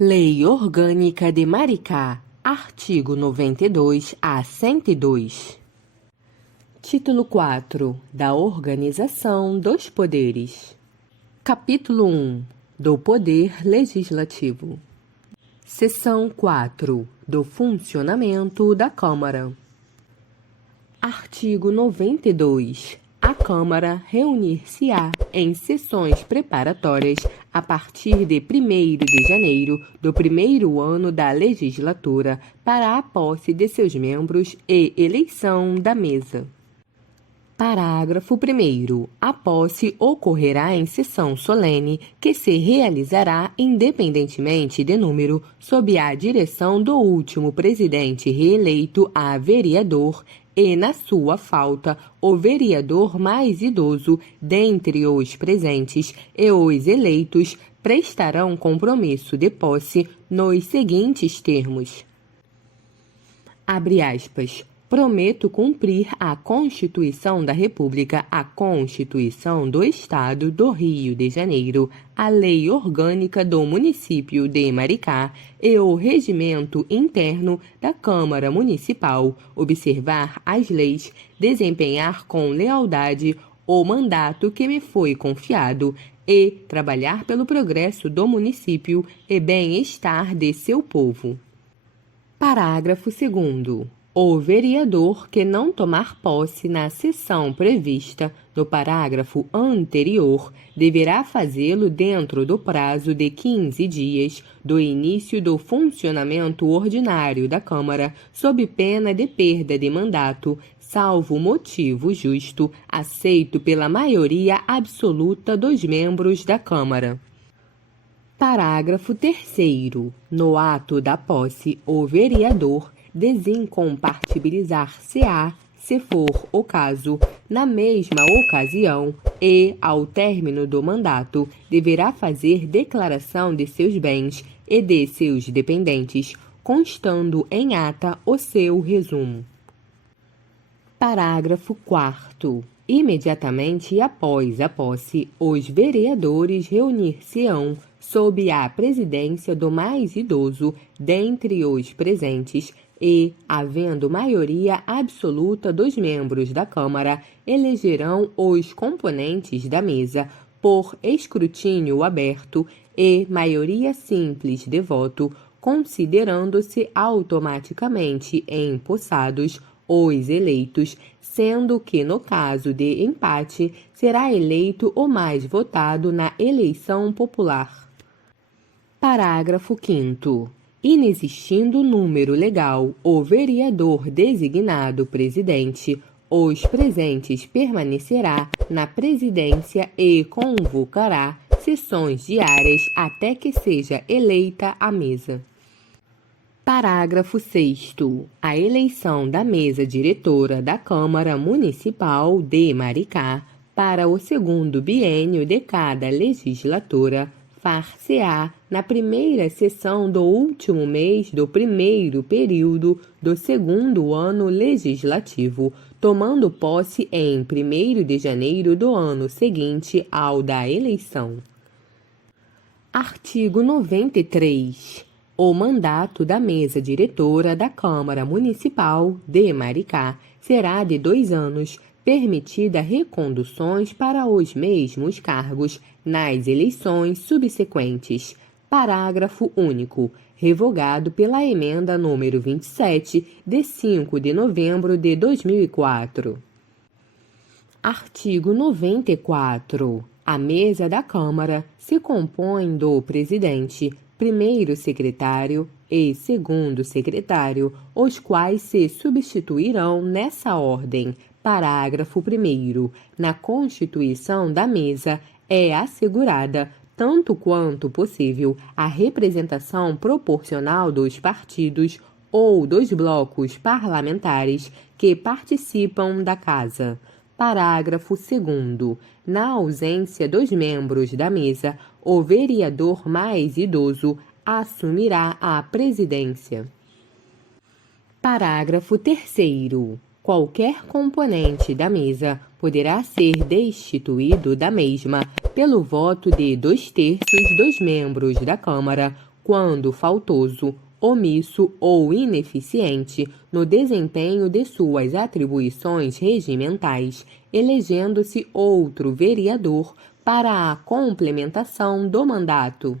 Lei Orgânica de Maricá, artigo 92 a 102. Título 4. Da Organização dos Poderes. Capítulo 1. Do Poder Legislativo. Seção 4. Do Funcionamento da Câmara. Artigo 92. A Câmara reunir-se-á em sessões preparatórias a partir de 1º de janeiro do primeiro ano da legislatura para a posse de seus membros e eleição da mesa. Parágrafo 1º. A posse ocorrerá em sessão solene que se realizará independentemente de número sob a direção do último presidente reeleito a vereador e, na sua falta, o vereador mais idoso dentre os presentes e os eleitos prestarão compromisso de posse nos seguintes termos. Abre aspas. Prometo cumprir a Constituição da República, a Constituição do Estado do Rio de Janeiro, a Lei Orgânica do Município de Maricá e o Regimento Interno da Câmara Municipal, observar as leis, desempenhar com lealdade o mandato que me foi confiado e trabalhar pelo progresso do município e bem-estar de seu povo. Parágrafo 2º. O vereador que não tomar posse na sessão prevista no parágrafo anterior deverá fazê-lo dentro do prazo de 15 dias do início do funcionamento ordinário da Câmara, sob pena de perda de mandato, salvo motivo justo, aceito pela maioria absoluta dos membros da Câmara. Parágrafo 3º. No ato da posse, o vereador desincompatibilizar-se-á, se for o caso, na mesma ocasião e, ao término do mandato, deverá fazer declaração de seus bens e de seus dependentes, constando em ata o seu resumo. Parágrafo 4º. Imediatamente após a posse, os vereadores reunir-se-ão sob a presidência do mais idoso dentre os presentes e, havendo maioria absoluta dos membros da Câmara, elegerão os componentes da mesa por escrutínio aberto e maioria simples de voto, considerando-se automaticamente empossados os eleitos, sendo que, no caso de empate, será eleito o mais votado na eleição popular. Parágrafo 5º. Inexistindo número legal, o vereador designado presidente, os presentes permanecerá na presidência e convocará sessões diárias até que seja eleita a mesa. Parágrafo 6º. A eleição da mesa diretora da Câmara Municipal de Maricá para o segundo biênio de cada legislatura far-se-á na primeira sessão do último mês do primeiro período do segundo ano legislativo, tomando posse em 1º de janeiro do ano seguinte ao da eleição. Artigo 93. O mandato da mesa diretora da Câmara Municipal de Maricá será de 2 anos, permitida reconduções para os mesmos cargos nas eleições subsequentes. Parágrafo único. Revogado pela emenda número 27, de 5 de novembro de 2004. Artigo 94. A mesa da Câmara se compõe do presidente, primeiro secretário e segundo secretário, os quais se substituirão nessa ordem. Parágrafo 1º. Na constituição da mesa é assegurada, tanto quanto possível, a representação proporcional dos partidos ou dos blocos parlamentares que participam da Casa. Parágrafo 2º. Na ausência dos membros da mesa, o vereador mais idoso assumirá a presidência. Parágrafo 3º. Qualquer componente da mesa poderá ser destituído da mesma pelo voto de 2/3 dos membros da Câmara, quando faltoso, omisso ou ineficiente no desempenho de suas atribuições regimentais, elegendo-se outro vereador para a complementação do mandato.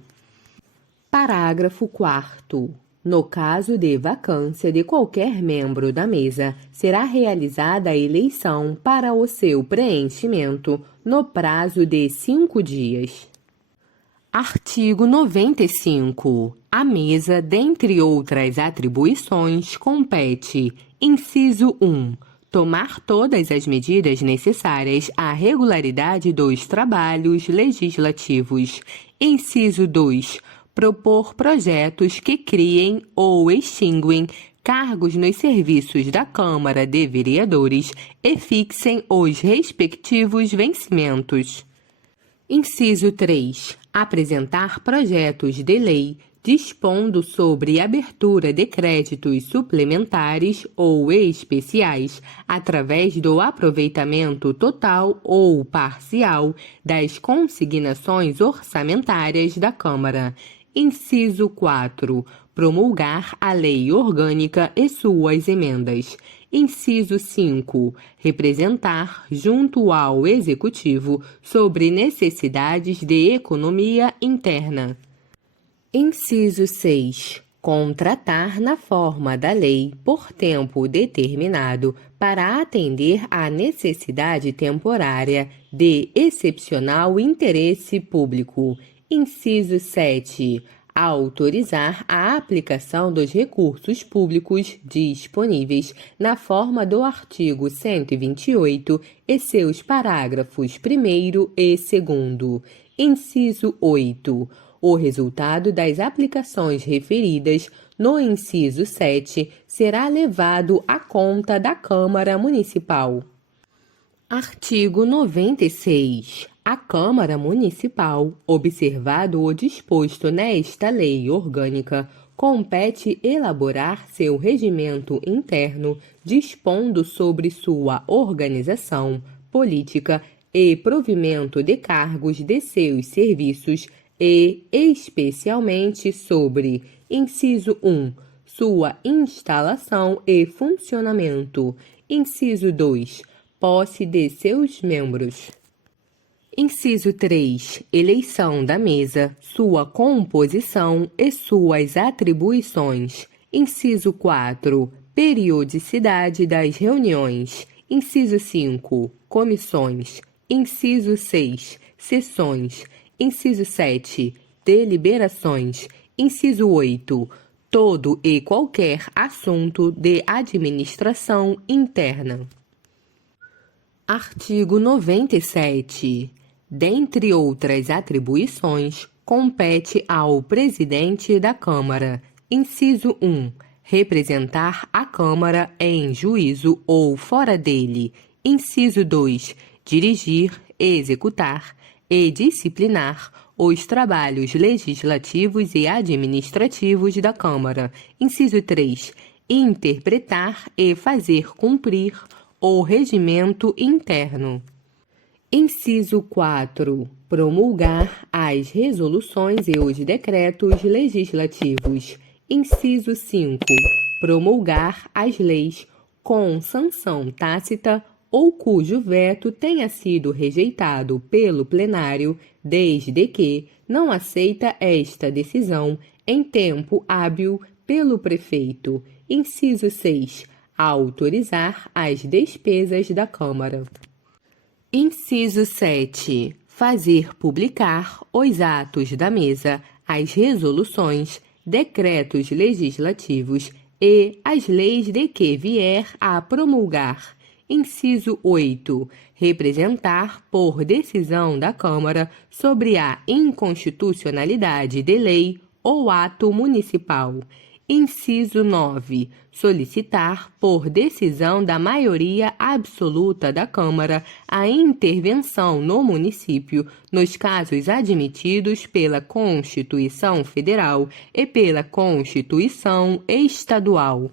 Parágrafo 4º. No caso de vacância de qualquer membro da mesa, será realizada a eleição para o seu preenchimento no prazo de 5 dias. Artigo 95. A mesa, dentre outras atribuições, compete: inciso 1. Tomar todas as medidas necessárias à regularidade dos trabalhos legislativos. Inciso 2. Propor projetos que criem ou extinguem cargos nos serviços da Câmara de Vereadores e fixem os respectivos vencimentos. Inciso 3. Apresentar projetos de lei dispondo sobre abertura de créditos suplementares ou especiais através do aproveitamento total ou parcial das consignações orçamentárias da Câmara. Inciso 4. Promulgar a lei orgânica e suas emendas. Inciso 5. Representar, junto ao Executivo, sobre necessidades de economia interna. Inciso 6. Contratar na forma da lei, por tempo determinado, para atender à necessidade temporária de excepcional interesse público. Inciso 7. Autorizar a aplicação dos recursos públicos disponíveis na forma do artigo 128 e seus parágrafos 1º e 2º. Inciso 8. O resultado das aplicações referidas no inciso 7 será levado à conta da Câmara Municipal. Artigo 96. A Câmara Municipal, observado o disposto nesta lei orgânica, compete elaborar seu regimento interno, dispondo sobre sua organização, política e provimento de cargos de seus serviços e, especialmente, sobre: inciso 1. Sua instalação e funcionamento. Inciso 2. Posse de seus membros. Inciso 3. Eleição da mesa, sua composição e suas atribuições. Inciso 4. Periodicidade das reuniões. Inciso 5. Comissões. Inciso 6. Sessões. Inciso 7. Deliberações. Inciso 8. Todo e qualquer assunto de administração interna. Artigo 97. Dentre outras atribuições, compete ao presidente da Câmara: inciso 1. Representar a Câmara em juízo ou fora dele. Inciso 2. Dirigir, executar e disciplinar os trabalhos legislativos e administrativos da Câmara. Inciso 3. Interpretar e fazer cumprir o regimento interno. Inciso 4. Promulgar as resoluções e os decretos legislativos. Inciso 5. Promulgar as leis com sanção tácita ou cujo veto tenha sido rejeitado pelo plenário, desde que não aceita esta decisão em tempo hábil pelo prefeito. Inciso 6. Autorizar as despesas da Câmara. Inciso 7. Fazer publicar os atos da mesa, as resoluções, decretos legislativos e as leis de que vier a promulgar. Inciso 8. Representar, por decisão da Câmara, sobre a inconstitucionalidade de lei ou ato municipal. Inciso 9. Solicitar, por decisão da maioria absoluta da Câmara, a intervenção no município nos casos admitidos pela Constituição Federal e pela Constituição Estadual.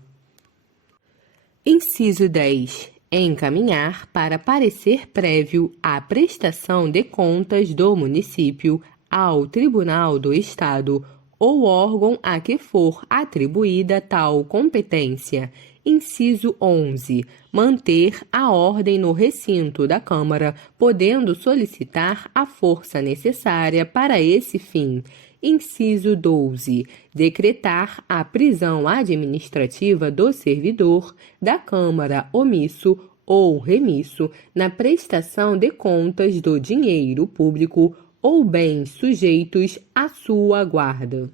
Inciso 10. Encaminhar para parecer prévio a prestação de contas do município ao Tribunal do Estado, ou órgão a que for atribuída tal competência. Inciso 11. Manter a ordem no recinto da Câmara, podendo solicitar a força necessária para esse fim. Inciso 12. Decretar a prisão administrativa do servidor da Câmara omisso ou remisso na prestação de contas do dinheiro público ou bens sujeitos à sua guarda.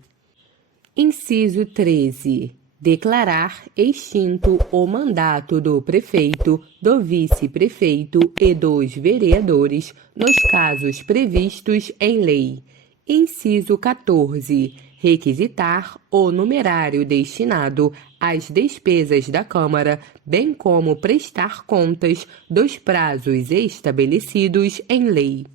Inciso 13. Declarar extinto o mandato do prefeito, do vice-prefeito e dos vereadores nos casos previstos em lei. Inciso 14. Requisitar o numerário destinado às despesas da Câmara, bem como prestar contas dos prazos estabelecidos em lei.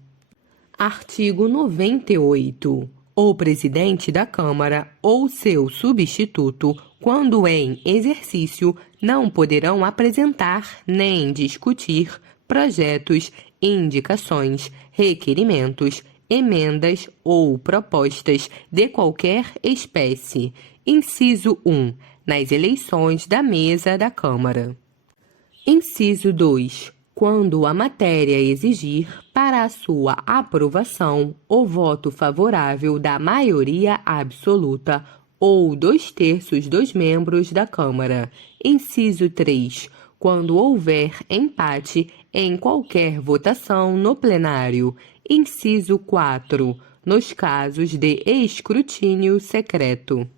Artigo 98. O presidente da Câmara ou seu substituto, quando em exercício, não poderão apresentar nem discutir projetos, indicações, requerimentos, emendas ou propostas de qualquer espécie. Inciso 1. Nas eleições da mesa da Câmara. Inciso 2. Quando a matéria exigir, para a sua aprovação, o voto favorável da maioria absoluta ou 2/3 dos membros da Câmara. Inciso 3. Quando houver empate em qualquer votação no plenário. Inciso 4. Nos casos de escrutínio secreto.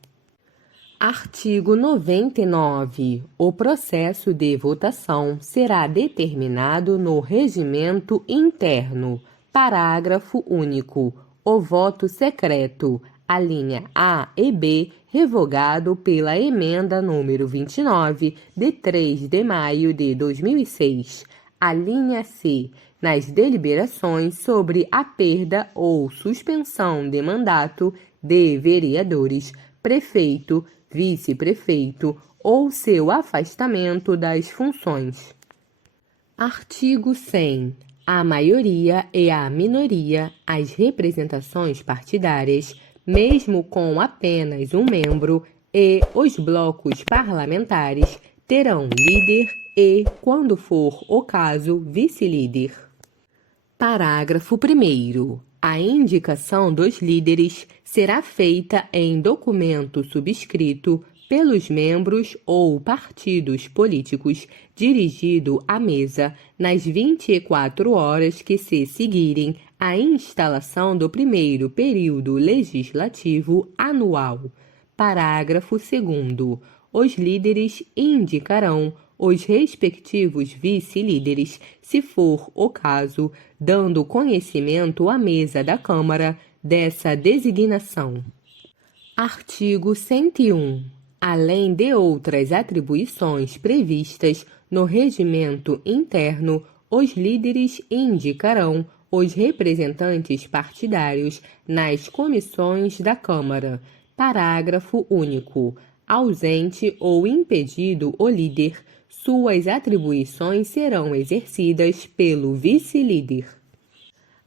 Artigo 99. O processo de votação será determinado no regimento interno. Parágrafo único. O voto secreto, a linha A e B, revogado pela emenda número 29, de 3 de maio de 2006. A linha C, nas deliberações sobre a perda ou suspensão de mandato de vereadores, prefeito, vice-prefeito ou seu afastamento das funções. Artigo 100. A maioria e a minoria, as representações partidárias, mesmo com apenas um membro, e os blocos parlamentares terão líder e, quando for o caso, vice-líder. Parágrafo 1º. A indicação dos líderes será feita em documento subscrito pelos membros ou partidos políticos dirigido à mesa nas 24 horas que se seguirem à instalação do primeiro período legislativo anual. Parágrafo 2º. Os líderes indicarão os respectivos vice-líderes, se for o caso, dando conhecimento à mesa da Câmara dessa designação. Artigo 101. Além de outras atribuições previstas no regimento interno, os líderes indicarão os representantes partidários nas comissões da Câmara. Parágrafo único. Ausente ou impedido o líder, suas atribuições serão exercidas pelo vice-líder.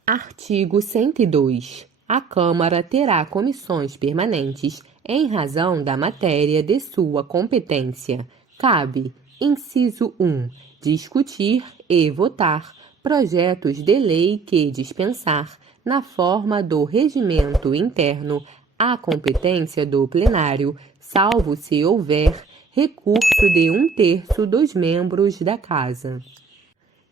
Artigo 102. A Câmara terá comissões permanentes em razão da matéria de sua competência. Cabe, inciso 1, discutir e votar projetos de lei que dispensar, na forma do regimento interno, a competência do plenário, salvo se houver recurso de 1/3 dos membros da Casa.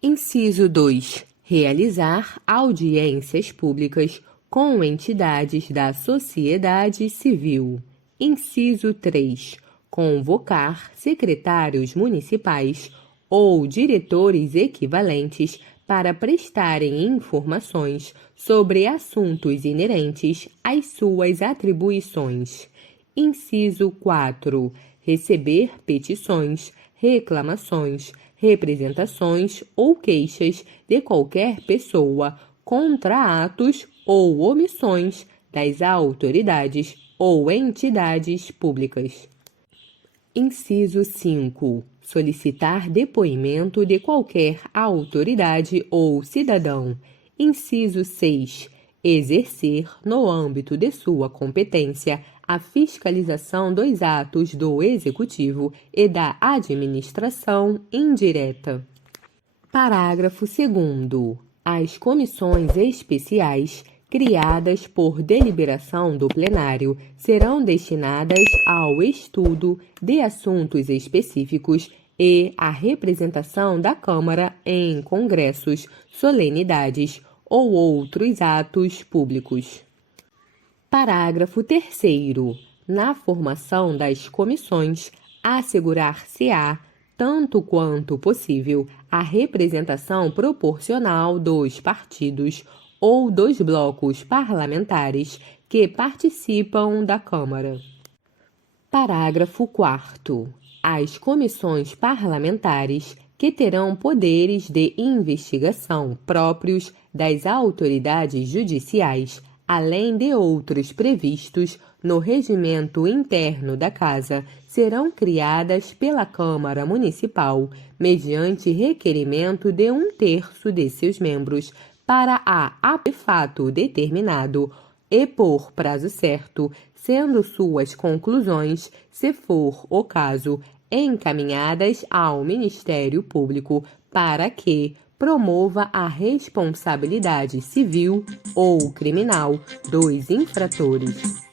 Inciso 2. Realizar audiências públicas com entidades da sociedade civil. Inciso 3. Convocar secretários municipais ou diretores equivalentes para prestarem informações sobre assuntos inerentes às suas atribuições. Inciso 4. Receber petições, reclamações, representações ou queixas de qualquer pessoa contra atos ou omissões das autoridades ou entidades públicas. Inciso 5. Solicitar depoimento de qualquer autoridade ou cidadão. Inciso 6. Exercer, no âmbito de sua competência, a fiscalização dos atos do Executivo e da administração indireta. Parágrafo 2º. As comissões especiais, criadas por deliberação do plenário, serão destinadas ao estudo de assuntos específicos e à representação da Câmara em congressos, solenidades ou outros atos públicos. Parágrafo 3º. Na formação das comissões, assegurar-se-á, tanto quanto possível, a representação proporcional dos partidos ou dos blocos parlamentares que participam da Câmara. Parágrafo 4º. As comissões parlamentares, que terão poderes de investigação próprios das autoridades judiciais, além de outros previstos no regimento interno da Casa, serão criadas pela Câmara Municipal, mediante requerimento de 1/3 de seus membros, para de fato determinado e por prazo certo, sendo suas conclusões, se for o caso, encaminhadas ao Ministério Público para que promova a responsabilidade civil ou criminal dos infratores.